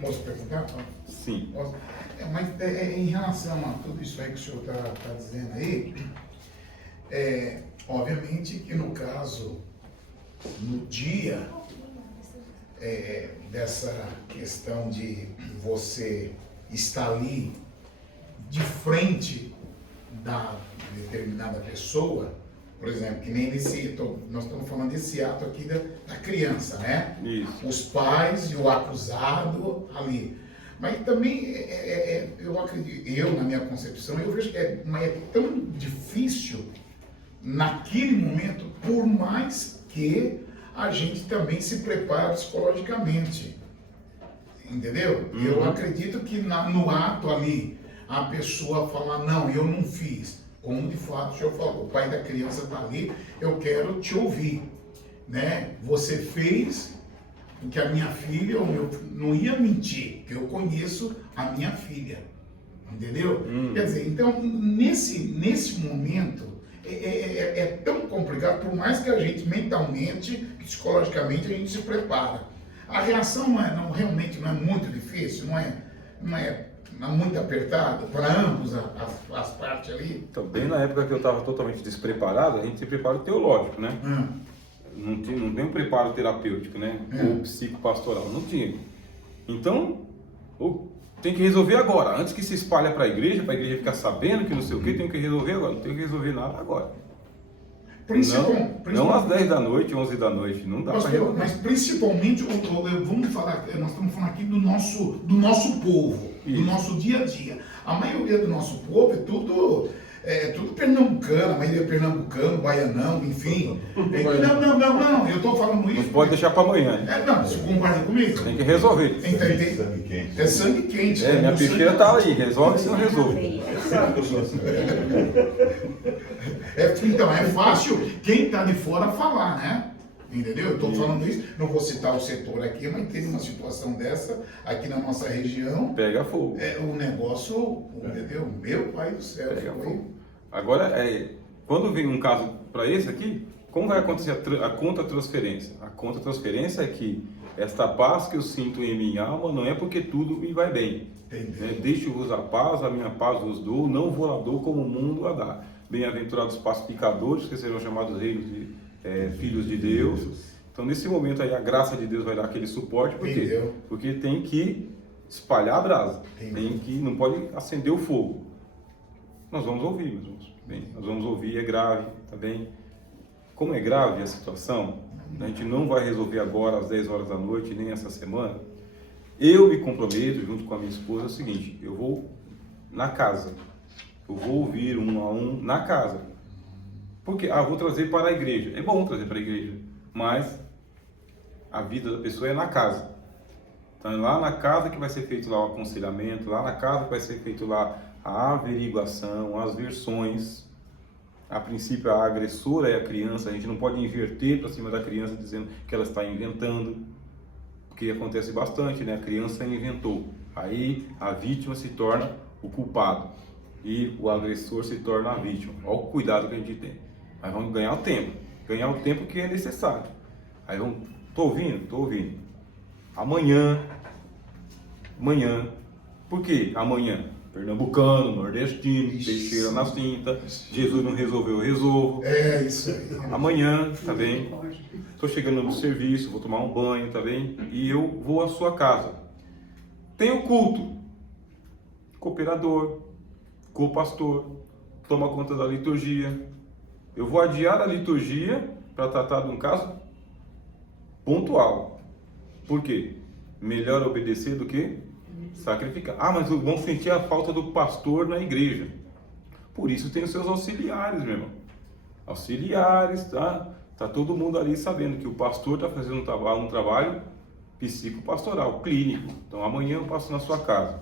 posso perguntar? Sim. Posso? Mas em relação a tudo isso aí que o senhor está dizendo aí, obviamente que no caso, no dia dessa questão de você estar ali de frente da determinada pessoa, por exemplo, que nem nós estamos falando desse ato aqui da criança, né? Isso. Os pais e o acusado ali. Mas também, eu acredito, na minha concepção, eu vejo que é tão difícil naquele momento, por mais que a gente também se prepara psicologicamente. Entendeu? Uhum. Eu acredito que no ato ali, a pessoa fala, não, eu não fiz. Como de fato o senhor falou, o pai da criança está ali, eu quero te ouvir. Né? Você fez porque a minha filha, eu não ia mentir, porque eu conheço a minha filha. Entendeu? Quer dizer, então, nesse momento, é tão complicado, por mais que a gente mentalmente, psicologicamente, a gente se prepara. A reação realmente não é muito difícil, não é muito apertado para ambos as partes ali. Então, bem na época que eu estava totalmente despreparado, a gente se prepara teológico, né? Não tem um preparo terapêutico, né? Ou psicopastoral, não tinha. Então, tem que resolver agora, antes que se espalhe para a igreja ficar sabendo que não sei o que, tem que resolver agora. Não tem que resolver nada agora. Não às 10 da noite, 11 da noite, não dá para resolver. Mas principalmente, vamos falar, nós estamos falando aqui do nosso povo, do nosso dia a dia. A maioria do nosso povo é tudo pernambucano, a maioria é pernambucano, baianão, enfim. Não, eu estou falando isso. Não pode deixar para amanhã. Não, você concorda comigo? Tem que resolver. Sangue quente. É sangue quente. Minha peixeira está aí, resolve se não resolve. Então, é fácil quem está de fora falar, né? Entendeu? Eu estou falando isso, não vou citar o setor aqui, mas teve uma situação dessa aqui na nossa região. Pega fogo. O negócio, entendeu? Meu pai do céu. Pega fogo. Agora, quando vem um caso para esse aqui, como vai acontecer a contra-transferência? A contra-transferência é que esta paz que eu sinto em minha alma não é porque tudo me vai bem. Deixo-vos a paz, a minha paz vos dou, não vou a dou como o mundo a dá. Bem-aventurados pacificadores, que serão chamados reis de filhos de Deus. Então, nesse momento aí, a graça de Deus vai dar aquele suporte, porque tem que espalhar a brasa. Entendi. Não pode acender o fogo. Nós vamos ouvir, meus irmãos. Bem, nós vamos ouvir, é grave, tá bem? Como é grave a situação, a gente não vai resolver agora às 10 horas da noite, nem essa semana. Eu me comprometo, junto com a minha esposa, é o seguinte: eu vou na casa, eu vou ouvir um a um na casa. Porque, vou trazer para a igreja. É bom trazer para a igreja, mas a vida da pessoa é na casa. Então é lá na casa que vai ser feito lá o aconselhamento, lá na casa que vai ser feito lá a averiguação, as versões. A princípio a agressora é a criança, a gente não pode inverter para cima da criança dizendo que ela está inventando, porque acontece bastante, né? A criança inventou, aí a vítima se torna o culpado e o agressor se torna a vítima. Olha o cuidado que a gente tem. Mas vamos ganhar o tempo que é necessário. Aí vamos, tô ouvindo. Amanhã, por que amanhã? Pernambucano, nordestino, Teixeira na cinta, Jesus não resolveu, eu resolvo. É isso aí. Amanhã, tá bem? Estou chegando no serviço, vou tomar um banho, tá bem? E eu vou à sua casa. Tem o culto. Cooperador, co-pastor, toma conta da liturgia. Eu vou adiar a liturgia para tratar de um caso pontual. Por quê? Melhor obedecer do que sacrificar. Mas vão sentir a falta do pastor na igreja. Por isso tem os seus auxiliares, meu irmão. Auxiliares, tá? Tá todo mundo ali sabendo que o pastor está fazendo um trabalho psicopastoral, clínico. Então amanhã eu passo na sua casa.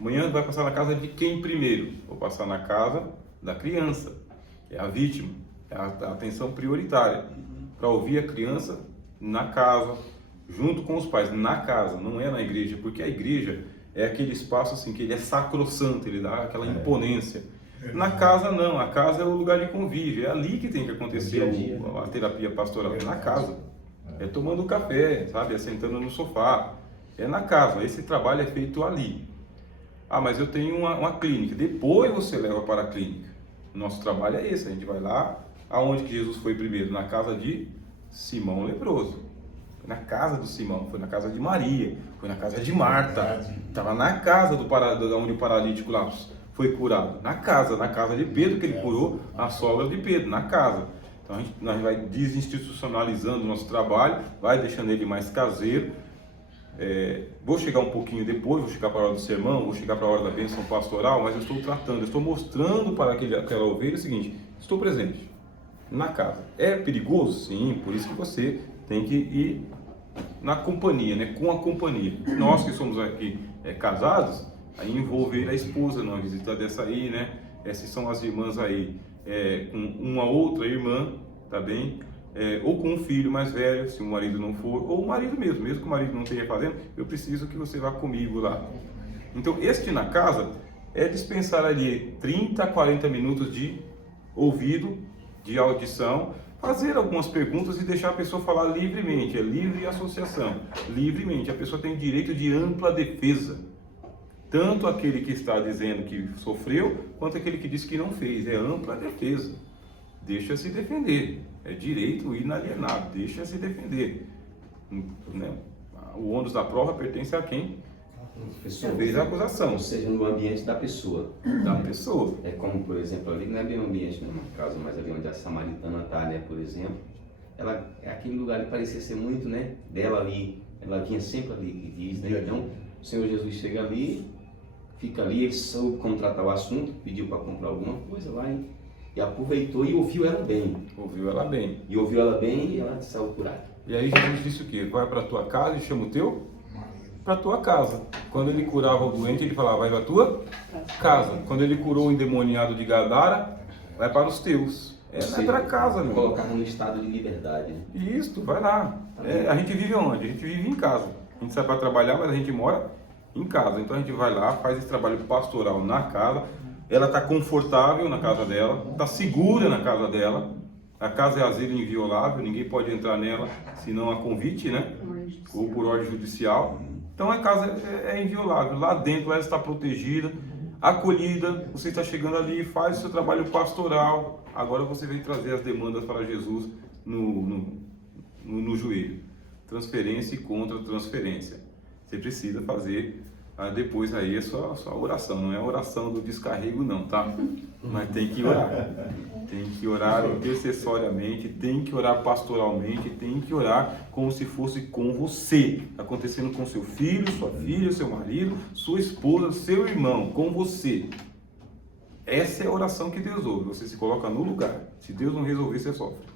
Amanhã vai passar na casa de quem primeiro? Vou passar na casa da criança. É a vítima. É a atenção prioritária. Para ouvir a criança na casa, junto com os pais, na casa, não é na igreja, porque a igreja é aquele espaço assim que ele é sacrossanto, ele dá aquela imponência. Na casa não, a casa é o lugar de convívio, é ali que tem que acontecer a terapia pastoral, é na casa. É tomando café, sabe, é sentando no sofá, é na casa, esse trabalho é feito ali. Mas eu tenho uma clínica, depois você leva para a clínica. Nosso trabalho é esse, a gente vai lá, aonde que Jesus foi primeiro? Na casa de Simão leproso. Foi na casa do Simão, foi na casa de Maria, foi na casa de Marta, estava na casa onde o paralítico lá foi curado, na casa de Pedro que ele curou a sogra de Pedro, na casa. Então nós vai desinstitucionalizando o nosso trabalho, vai deixando ele mais caseiro. Vou chegar um pouquinho depois, vou chegar para a hora do sermão, vou chegar para a hora da bênção pastoral, mas eu estou tratando, eu estou mostrando para aquela ovelha o seguinte: estou presente na casa. É perigoso? Sim, por isso que você tem que ir na companhia, né? Com a companhia. Nós que somos aqui casados, aí envolver a esposa numa visita dessa aí, né? Essas são as irmãs aí, com uma outra irmã, tá bem? Ou com um filho mais velho, se o marido não for, ou o marido mesmo que o marido não esteja fazendo, eu preciso que você vá comigo lá. Então, este na casa é dispensar ali 30 a 40 minutos de ouvido, de audição, fazer algumas perguntas e deixar a pessoa falar livremente, é livre associação, livremente, a pessoa tem direito de ampla defesa, tanto aquele que está dizendo que sofreu, quanto aquele que diz que não fez, é ampla defesa, deixa se defender, é direito inalienado, deixa se defender, né? O ônus da prova pertence a quem fez a acusação. Ou seja, no ambiente da pessoa. Da pessoa. É como, por exemplo, ali não é bem o ambiente, no caso, mas ali onde a samaritana está, né, por exemplo, ela, aquele lugar ali parecia ser muito, né, dela ali, ela vinha sempre ali, que diz, né, então o Senhor Jesus chega ali, fica ali, ele soube como tratar o assunto, pediu para comprar alguma coisa lá e aproveitou e ouviu ela bem. Ouviu ela bem. E ouviu ela bem e ela saiu curada. E aí Jesus disse o quê? Vai para a tua casa e chama o teu? Para a tua casa. Quando ele curava o doente, ele falava, vai para a tua casa. Quando ele curou o endemoniado de Gadara, vai para os teus. Vai para casa, meu. Colocar no estado de liberdade. Né? Isso, vai lá. A gente vive onde? A gente vive em casa. A gente sai para trabalhar, mas a gente mora em casa. Então a gente vai lá, faz esse trabalho pastoral na casa. Ela está confortável na casa dela, está segura na casa dela. A casa é asilo inviolável, ninguém pode entrar nela senão a convite, né? Ou por ordem judicial. Então a casa é inviolável. Lá dentro ela está protegida, acolhida. Você está chegando ali, faz o seu trabalho pastoral. Agora você vem trazer as demandas para Jesus no joelho. Transferência e contra-transferência. Você precisa fazer Depois aí é só oração, não é oração do descarrego não, tá? Mas tem que orar. Tem que orar intercessoriamente, tem que orar pastoralmente, tem que orar como se fosse com você, acontecendo com seu filho, sua filha, seu marido, sua esposa, seu irmão, com você. Essa é a oração que Deus ouve, você se coloca no lugar. Se Deus não resolver, você sofre.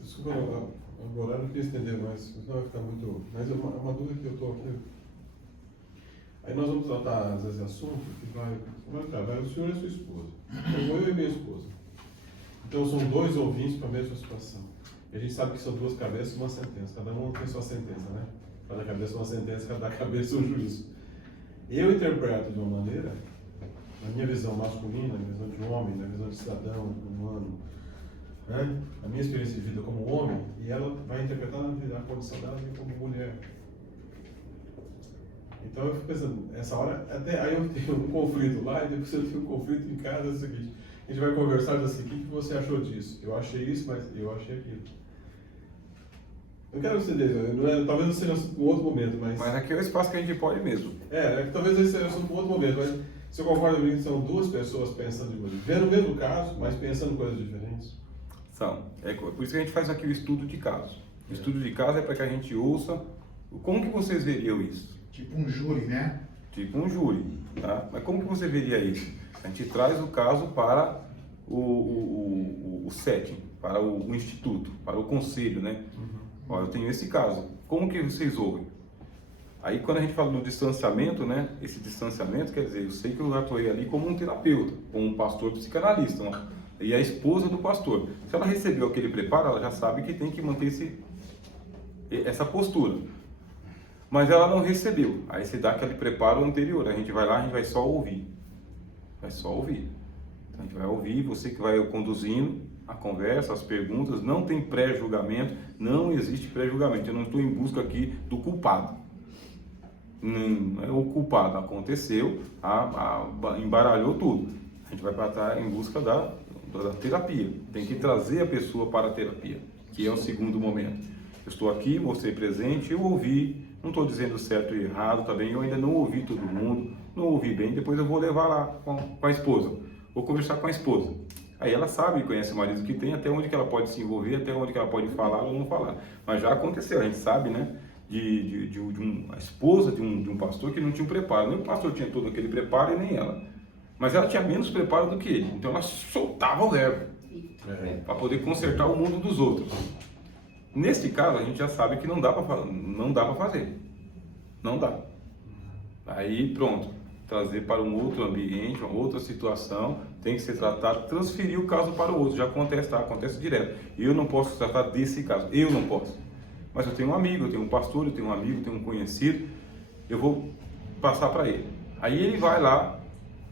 Desculpa, agora eu não queria estender mais, senão vai ficar muito... Mas é uma dúvida que eu estou aqui. Aí nós vamos tratar, às vezes, assunto que vai o senhor e a sua esposa. Então, eu e minha esposa. Então, são dois ouvintes para a mesma situação. E a gente sabe que são duas cabeças e uma sentença. Cada um tem sua sentença, né? Cada cabeça uma sentença, cada cabeça um juízo. Eu interpreto de uma maneira, na minha visão masculina, na minha visão de homem, na visão de cidadão, humano, né? A minha experiência de vida como homem, e ela vai interpretar a condição dela como mulher. Então eu fico pensando, essa hora, até aí eu tenho um conflito lá, e depois eu tenho um conflito em casa, é o seguinte, a gente vai conversar assim, o que você achou disso? Eu achei isso, mas eu achei aquilo. Eu quero que você dê, talvez não seja um outro momento, mas aqui é o espaço que a gente pode mesmo. É que talvez esse seja um outro momento, mas você concorda comigo que são duas pessoas pensando vendo o mesmo caso, mas pensando em coisas diferentes? São. É por isso que a gente faz aqui o estudo de caso. O estudo de caso é para que a gente ouça como que vocês veriam isso. Tipo um júri, né? Tipo um júri, tá? Mas como que você veria isso? A gente traz o caso para o setting, para o instituto, para o conselho, né? Ó, eu tenho esse caso, como que vocês ouvem? Aí quando a gente fala no distanciamento, né? Esse distanciamento quer dizer, eu sei que eu atuei ali como um terapeuta, como um pastor psicanalista, né? E a esposa do pastor. Se ela recebeu aquele preparo, ela já sabe que tem que manter essa postura. Mas ela não recebeu. Aí você dá aquele preparo anterior. A gente vai lá, a gente vai só ouvir. Vai só ouvir. Então, a gente vai ouvir, você que vai conduzindo a conversa, as perguntas. Não tem pré-julgamento, não existe pré-julgamento. Eu não estou em busca aqui do culpado. Não é o culpado. Aconteceu, embaralhou tudo. A gente vai para em busca da terapia. Tem que trazer a pessoa para a terapia, que é o segundo momento. Eu estou aqui, mostrei presente, eu ouvi, não estou dizendo certo e errado, tá bem? Eu ainda não ouvi todo mundo, não ouvi bem, depois eu vou levar lá com a esposa, vou conversar com a esposa. Aí ela sabe, conhece o marido que tem, até onde que ela pode se envolver, até onde que ela pode falar ou não falar. Mas já aconteceu, a gente sabe, né? A esposa de um pastor que não tinha um preparo, nem o pastor tinha todo aquele preparo e nem ela. Mas ela tinha menos preparo do que ele, então ela soltava o verbo para poder consertar o mundo dos outros. Neste caso, a gente já sabe que não dá para fazer. Não dá. Aí, pronto. Trazer para um outro ambiente, uma outra situação, tem que ser tratado, transferir o caso para o outro. Já acontece, tá? Acontece direto. Eu não posso tratar desse caso. Eu não posso. Mas eu tenho um amigo, eu tenho um pastor, eu tenho um amigo, eu tenho um conhecido. Eu vou passar para ele. Aí ele vai lá,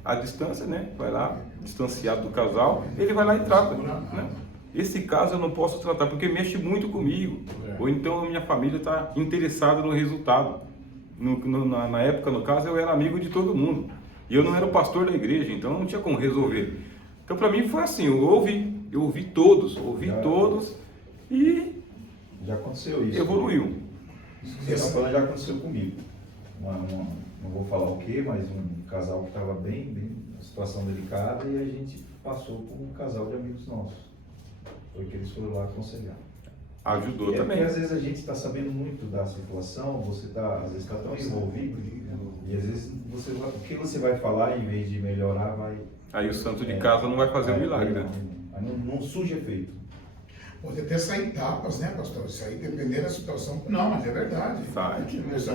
à distância, né? Vai lá, distanciado do casal, ele vai lá e trata, né? Esse caso eu não posso tratar porque mexe muito comigo. Ou então a minha família está interessada no resultado. Na época, no caso, eu era amigo de todo mundo. E eu não era o pastor da igreja, então não tinha como resolver. Então para mim foi assim, eu ouvi todos e já aconteceu isso. Evoluiu. Isso que você está falando já aconteceu comigo. Não vou falar o que, mas um casal que estava bem, uma situação delicada, e a gente passou por um casal de amigos nossos. Foi que eles foram lá aconselhar. Ajudou também. Porque às vezes a gente está sabendo muito da situação, você às vezes está tão envolvido, e às vezes o que você vai falar, em vez de melhorar, vai... Aí o santo de casa não vai fazer um milagre, né? Aí não surge efeito. Pode até sair etapas, né, pastor? Isso aí, dependendo da situação. Não, mas é verdade. Sai.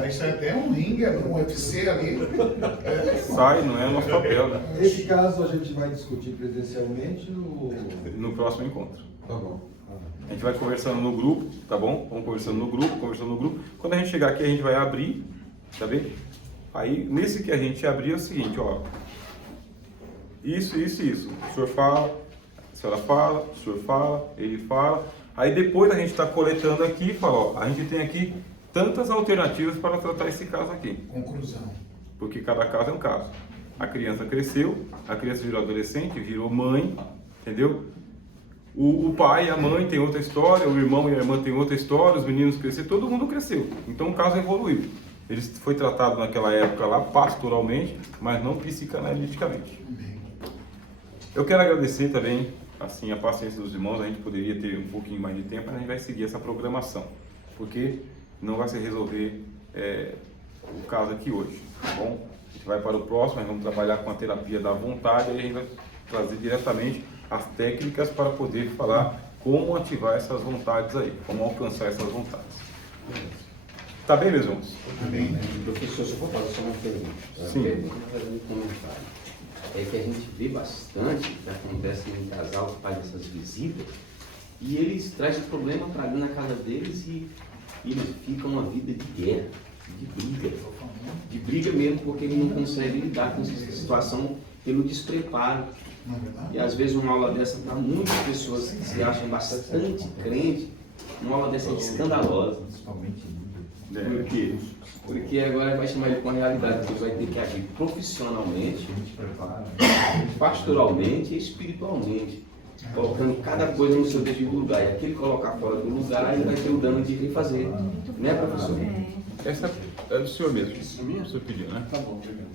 Isso aí até um ringue, um UFC ali. Sai, não é nosso papel, né? Nesse caso, a gente vai discutir presencialmente ou... No próximo encontro. Tá bom. A gente vai conversando no grupo, tá bom? Vamos conversando no grupo. Quando a gente chegar aqui, a gente vai abrir, tá bem? Aí, nesse que a gente abrir é o seguinte, ó. Isso. O senhor fala, a senhora fala, o senhor fala, ele fala. Aí depois a gente está coletando aqui e fala, ó, a gente tem aqui tantas alternativas para tratar esse caso aqui. Conclusão. Porque cada caso é um caso. A criança cresceu, a criança virou adolescente, virou mãe, entendeu? O pai e a mãe tem outra história, o irmão e a irmã tem outra história, os meninos cresceram, todo mundo cresceu. Então o caso evoluiu. Ele foi tratado naquela época lá pastoralmente, mas não psicanaliticamente. Eu quero agradecer também, assim, a paciência dos irmãos. A gente poderia ter um pouquinho mais de tempo, mas a gente vai seguir essa programação, porque não vai se resolver o caso aqui hoje, tá bom? A gente vai para o próximo, nós vamos trabalhar com a terapia da vontade, e a gente vai trazer diretamente as técnicas para poder falar como ativar essas vontades aí, como alcançar essas vontades. Tá bem, meus irmãos? Amém. Professor, se eu for fazer só uma pergunta. Sim. Fazer um comentário. É que a gente vê bastante que acontece em casal que faz essas visitas e eles trazem problema para ali na casa deles e eles ficam uma vida de guerra, de briga mesmo, porque eles não conseguem lidar com essa situação pelo despreparo. E às vezes uma aula dessa, para muitas pessoas que se acham bastante crentes, uma aula dessa é escandalosa. Por quê? Porque agora vai chamar ele com a realidade, que vai ter que agir profissionalmente, pastoralmente e espiritualmente, colocando cada coisa no seu devido lugar. E aquele colocar fora do lugar, ele vai ter o dano de refazer. Né, professor? Essa é do senhor mesmo. É minha? O senhor pediu, né? Tá bom, obrigado.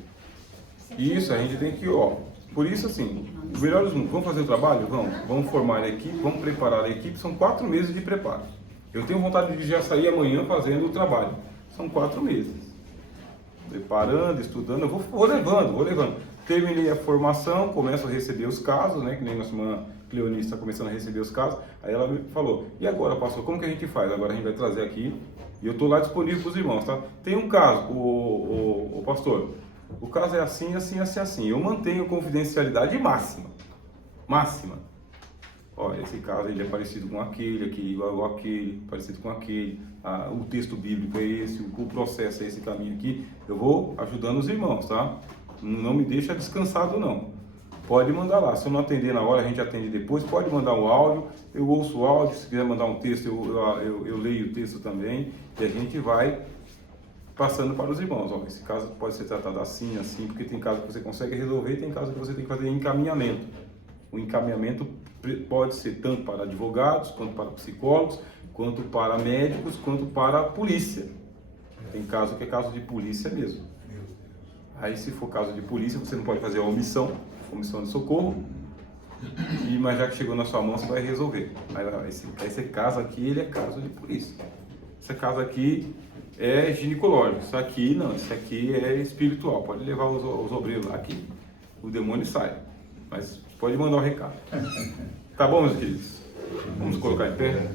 Isso, a gente tem que, por isso assim, os melhores mundos, vamos fazer o trabalho? Vamos formar a equipe, vamos preparar a equipe, são 4 meses de preparo. Eu tenho vontade de já sair amanhã fazendo o trabalho. São 4 meses. Preparando, estudando, eu vou levando. Terminei a formação, começo a receber os casos, né? Que nem nossa irmã Cleonice está começando a receber os casos. Aí ela me falou, e agora, pastor, como que a gente faz? Agora a gente vai trazer aqui, e eu estou lá disponível para os irmãos, tá? Tem um caso, o pastor, o caso é assim, assim, assim, assim. Eu mantenho confidencialidade máxima. Olha, esse caso ele é parecido com aquele, igual aquele, parecido com aquele. O texto bíblico é esse, o processo é esse caminho aqui. Eu vou ajudando os irmãos, tá? Não me deixa descansado, não. Pode mandar lá. Se eu não atender na hora, a gente atende depois. Pode mandar um áudio, eu ouço o áudio. Se quiser mandar um texto, eu leio o texto também. E a gente vai passando para os irmãos. Ó, esse caso pode ser tratado assim, assim, porque tem caso que você consegue resolver e tem caso que você tem que fazer encaminhamento. O encaminhamento pode ser tanto para advogados, quanto para psicólogos, quanto para médicos, quanto para a polícia. Tem caso que é caso de polícia mesmo. Aí, se for caso de polícia, você não pode fazer a omissão de socorro, mas já que chegou na sua mão, você vai resolver. Mas esse caso aqui, ele é caso de polícia. Esse caso aqui é ginecológico. Isso aqui não, isso aqui é espiritual. Pode levar os obreiros lá que o demônio sai. Mas pode mandar o recado. Tá bom, meus queridos? Vamos colocar em pé?